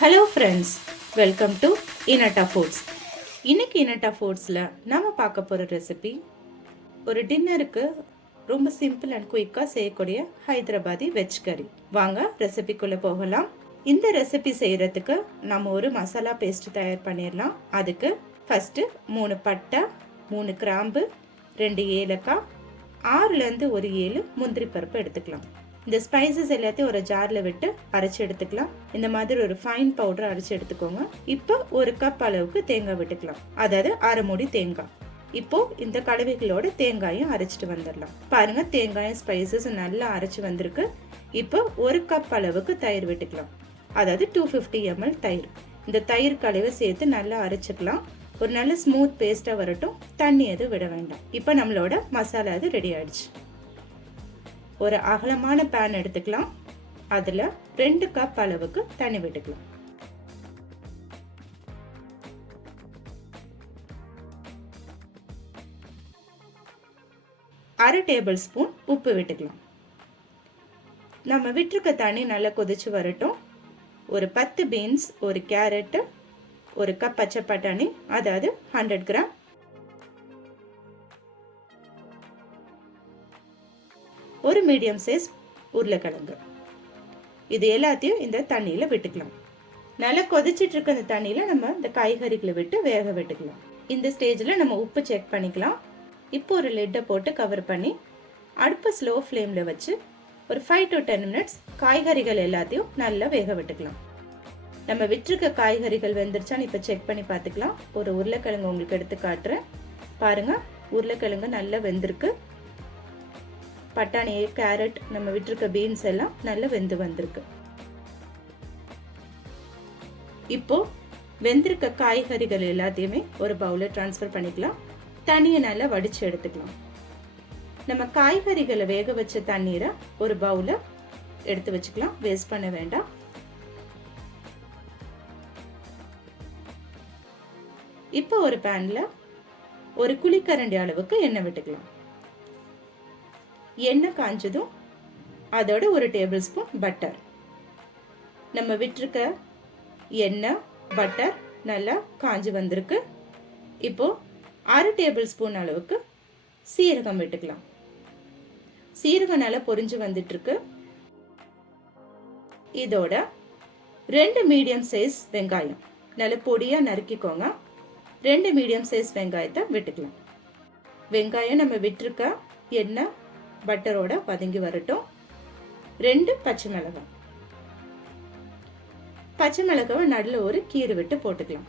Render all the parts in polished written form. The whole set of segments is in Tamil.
ஹலோ ஃப்ரெண்ட்ஸ், வெல்கம் டு இனட்டா ஃபுட்ஸ். இன்னைக்கு இனட்டா ஃபுட்ஸில் நம்ம பார்க்க போகிற ரெசிபி ஒரு டின்னருக்கு ரொம்ப சிம்பிள் அண்ட் குயிக்காக செய்யக்கூடிய ஹைதராபாதி வெஜ் கறி. வாங்க ரெசிபிக்குள்ளே போகலாம். இந்த ரெசிபி செய்கிறதுக்கு நம்ம ஒரு மசாலா பேஸ்ட் தயார் பண்ணிடலாம். அதுக்கு ஃபஸ்ட்டு 3 பட்டை, 3 கிராம்பு, 2 ஏலக்காய், 6லேருந்து ஒரு 7 முந்திரி பருப்பு எடுத்துக்கலாம். இந்த ஸ்பைசஸ் எல்லாத்தையும் ஒரு ஜாரில் விட்டு அரைச்சி எடுத்துக்கலாம். இந்த மாதிரி ஒரு ஃபைன் பவுடர் அரைச்சி எடுத்துக்கோங்க. இப்போ ஒரு கப் அளவுக்கு தேங்காய் விட்டுக்கலாம், அதாவது அரை மூடி தேங்காய். இப்போ இந்த கலவைகளோட தேங்காயும் அரைச்சிட்டு வந்துடலாம். பாருங்க, தேங்காயும் ஸ்பைசஸும் நல்லா அரைச்சி வந்திருக்கு. இப்போ ஒரு கப் அளவுக்கு தயிர் விட்டுக்கலாம், அதாவது 250 ml தயிர். இந்த தயிர் கலவை சேர்த்து நல்லா அரைச்சிக்கலாம். ஒரு நல்ல ஸ்மூத் பேஸ்ட்டாக வரட்டும், தண்ணி எதுவும் விட வேண்டாம். இப்போ நம்மளோட மசாலா அது ரெடி ஆயிடுச்சு. ஒரு அகலமான பேன் எடுத்துக்கலாம். அதில் 2 கப் அளவுக்கு தண்ணி விட்டுக்கலாம். அரை டேபிள் ஸ்பூன் உப்பு விட்டுக்கலாம். நம்ம விட்டுருக்க தண்ணி நல்லா கொதிச்சு வரட்டும். ஒரு 10 பீன்ஸ், ஒரு கேரட்டு, ஒரு கப் பச்சை பட்டாணி, அதாவது 100 கிராம், ஒரு மீடியம் சைஸ் உருளைக்கிழங்கு, இது எல்லாத்தையும் இந்த தண்ணியில் விட்டுக்கலாம். நல்லா கொதிச்சிட்டு இருக்க இந்த தண்ணியில் நம்ம இந்த காய்கறிகளை விட்டு வேக விட்டுக்கலாம். இந்த ஸ்டேஜில் நம்ம உப்பு செக் பண்ணிக்கலாம். இப்போ ஒரு லிட்டை போட்டு கவர் பண்ணி அடுப்பை ஸ்லோ ஃப்ளேமில் வச்சு ஒரு 5 to 10 மினிட்ஸ் காய்கறிகள் எல்லாத்தையும் நல்லா வேக விட்டுக்கலாம். நம்ம விட்டுருக்க காய்கறிகள் வெந்துருச்சான்னு இப்போ செக் பண்ணி பார்த்துக்கலாம். ஒரு உருளைக்கிழங்கு உங்களுக்கு எடுத்து காட்டுறேன். பாருங்கள், உருளைக்கிழங்கு நல்லா வெந்திருக்கு. பட்டாணி, கேரட், நம்ம விட்டுருக்க பீன்ஸ் எல்லாம் நல்லா வெந்து வந்திருக்கு. இப்போ வெந்திருக்க காய்கறிகள் எல்லாத்தையுமே ஒரு பவுலில் ட்ரான்ஸ்ஃபர் பண்ணிக்கலாம். தண்ணியை நல்லா வடிச்சு எடுத்துக்கலாம். நம்ம காய்கறிகளை வேக வச்ச தண்ணீரை ஒரு பவுலில் எடுத்து வச்சுக்கலாம், வேஸ்ட் பண்ண வேண்டாம். இப்போ ஒரு பேன்ல ஒரு குழிக்கரண்டி அளவுக்கு எண்ணெய் விட்டுக்கலாம். எண்ணெய் காஞ்சதும் அதோட ஒரு டேபிள் ஸ்பூன் பட்டர். நம்ம விட்டுருக்க எண்ணெய் பட்டர் நல்லா காஞ்சி வந்திருக்கு. இப்போ அரை டேபிள் ஸ்பூன் அளவுக்கு சீரகம் விட்டுக்கலாம். சீரகம் நல்லா பொரிஞ்சு வந்துட்டு இருக்கு. இதோட 2 மீடியம் சைஸ் வெங்காயம் நல்ல பொடியா நறுக்கிக்கோங்க. 2 மீடியம் சைஸ் வெங்காயத்தை விட்டுக்கலாம். வெங்காயம் நம்ம விட்டுருக்க எண்ணெய் பட்டரோட வதங்கி வரட்டும். 2 பச்சை மிளகாய். பச்சை மிளகாவை நடுவில் ஒரு கீறு விட்டு போட்டுக்கலாம்.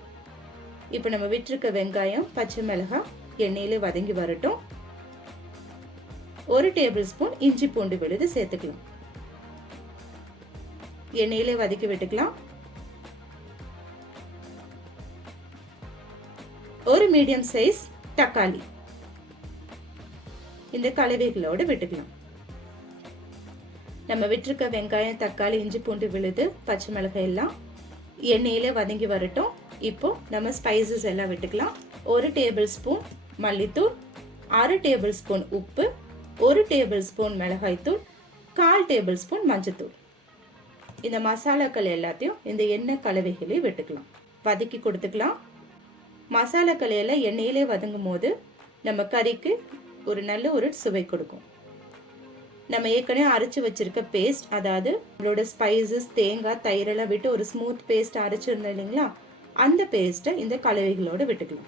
இப்போ நம்ம விட்டுருக்க வெங்காயம், பச்சை மிளகாய் எண்ணெயில வதங்கி வரட்டும். 1 டேபிள் ஸ்பூன் இஞ்சி பூண்டு விழுது சேர்த்துக்கலாம். எண்ணெயில வதக்கி விட்டுக்கலாம். ஒரு மீடியம் சைஸ் தக்காளி இந்த கலவைகளோடு விட்டுக்கலாம். நம்ம விட்டுருக்க வெங்காயம், தக்காளி, இஞ்சி பூண்டு விழுது, பச்சை மிளகாய் எல்லாம் எண்ணெயில வதங்கி வரட்டும். இப்போ நம்ம ஸ்பைசஸ் எல்லாம் விட்டுக்கலாம். 1 டேபிள் ஸ்பூன் மல்லித்தூள், 1/2 டேபிள் ஸ்பூன் உப்பு, 1 டேபிள் ஸ்பூன் மிளகாய்த்தூள், 1/4 டேபிள் ஸ்பூன் மஞ்சத்தூள். இந்த மசாலாக்கள் எல்லாத்தையும் இந்த எண்ணெய் கலவைகளை விட்டுக்கலாம், வதக்கி கொடுத்துக்கலாம். மசாலாக்கள் எல்லாம் எண்ணெயிலே வதங்கும் போது நம்ம கறிக்கு ஒரு நல்ல ஒரு சுவை கொடுக்கும். நம்ம ஏற்கனவே அரைச்சி வச்சிருக்க பேஸ்ட், அதாவது நம்மளோட ஸ்பைசஸ், தேங்காய், தயிரெல்லாம் விட்டு ஒரு ஸ்மூத் பேஸ்ட் அரைச்சிருந்தோம் இல்லைங்களா, அந்த பேஸ்ட்டை இந்த கலவைகளோடு விட்டுக்கலாம்.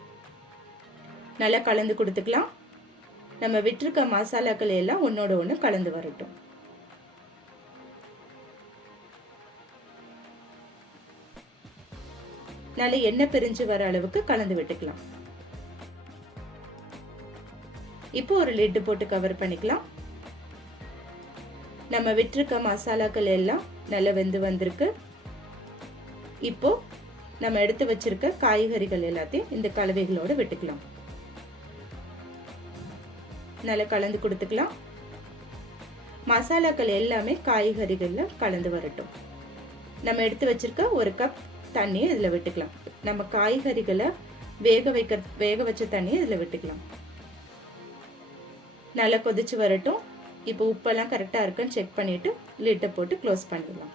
நல்லா கலந்து கொடுத்துக்கலாம். நம்ம விட்டுருக்க மசாலாக்கள் எல்லாம் ஒன்னோட ஒன்று கலந்து வரட்டும். நல்ல எண்ணெய் பிரிஞ்சு வர அளவுக்கு கலந்து விட்டுக்கலாம். இப்போ ஒரு லிட்டு போட்டு கவர் பண்ணிக்கலாம். நம்ம விட்டுருக்க மசாலாக்கள் எல்லாம் நல்லா வெந்து வந்திருக்கு. இப்போ நம்ம எடுத்து வச்சிருக்க காய்கறிகள் எல்லாத்தையும் இந்த கலவைகளோட விட்டுக்கலாம். நல்லா கலந்து கொடுத்துக்கலாம். மசாலாக்கள் எல்லாமே காய்கறிகள்ல கலந்து வரட்டும். நம்ம எடுத்து வச்சிருக்க ஒரு கப் தண்ணியை இதில் விட்டுக்கலாம். நம்ம காய்கறிகளை வேக வச்ச தண்ணியை இதில் விட்டுக்கலாம். நல்லா கொதிச்சு வரட்டும். இப்போ உப்பெல்லாம் கரெக்டாக இருக்குன்னு செக் பண்ணிவிட்டு லிட்டை போட்டு க்ளோஸ் பண்ணிடலாம்.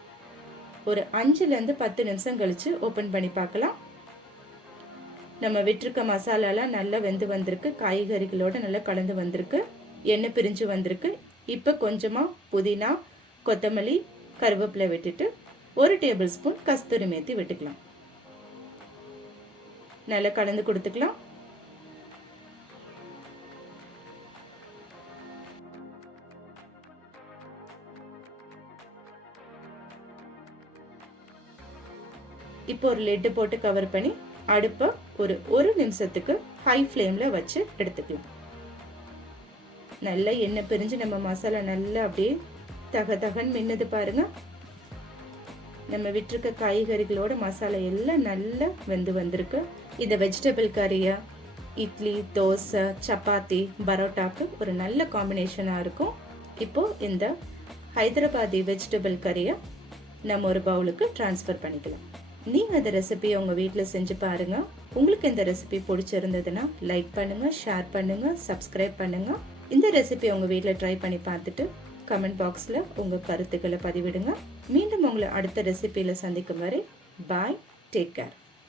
ஒரு 5லேருந்து 10 நிமிஷம் கழிச்சு ஓப்பன் பண்ணி பார்க்கலாம். நம்ம விட்டுருக்க மசாலாலாம் நல்லா வெந்து வந்திருக்கு, காய்கறிகளோட நல்லா கலந்து வந்திருக்கு, எண்ணெய் பிரிஞ்சு வந்திருக்கு. இப்போ கொஞ்சமாக புதினா, கொத்தமல்லி, கருவேப்பிலை விட்டுட்டு 1 டேபிள் ஸ்பூன் கஸ்தூரி மேத்தி விட்டுக்கலாம். நல்லா கலந்து கொடுத்துக்கலாம். இப்போ ஒரு லெட்டு போட்டு கவர் பண்ணி அடுப்பை ஒரு நிமிஷத்துக்கு ஹை ஃப்ளேமில் வச்சு எடுத்துக்கலாம். நல்லா எண்ணெய் பிரிஞ்சு நம்ம மசாலா நல்லா அப்படியே தகன்னு மின்னது பாருங்க. நம்ம விட்டுருக்க காய்கறிகளோட மசாலா எல்லாம் நல்லா வெந்து வந்திருக்கு. இதை வெஜிடபிள் கறியா, இட்லி, தோசை, சப்பாத்தி, பரோட்டாக்கு ஒரு நல்ல காம்பினேஷனாக இருக்கும். இப்போது இந்த ஹைதராபாதி வெஜிடபிள் கறியை நம்ம ஒரு பவுலுக்கு ட்ரான்ஸ்ஃபர் பண்ணிக்கலாம். நீங்கள் இந்த ரெசிபியை உங்கள் வீட்டில் செஞ்சு பாருங்கள். உங்களுக்கு இந்த ரெசிபி பிடிச்சிருந்ததுன்னா லைக் பண்ணுங்கள், ஷேர் பண்ணுங்கள், சப்ஸ்கிரைப் பண்ணுங்கள். இந்த ரெசிபி உங்கள் வீட்டில் ட்ரை பண்ணி பார்த்துட்டு கமெண்ட் பாக்ஸில் உங்கள் கருத்துக்களை பதிவிடுங்க. மீண்டும் உங்களை அடுத்த ரெசிபியில் சந்திக்கும் வரை பாய், டேக் கேர்.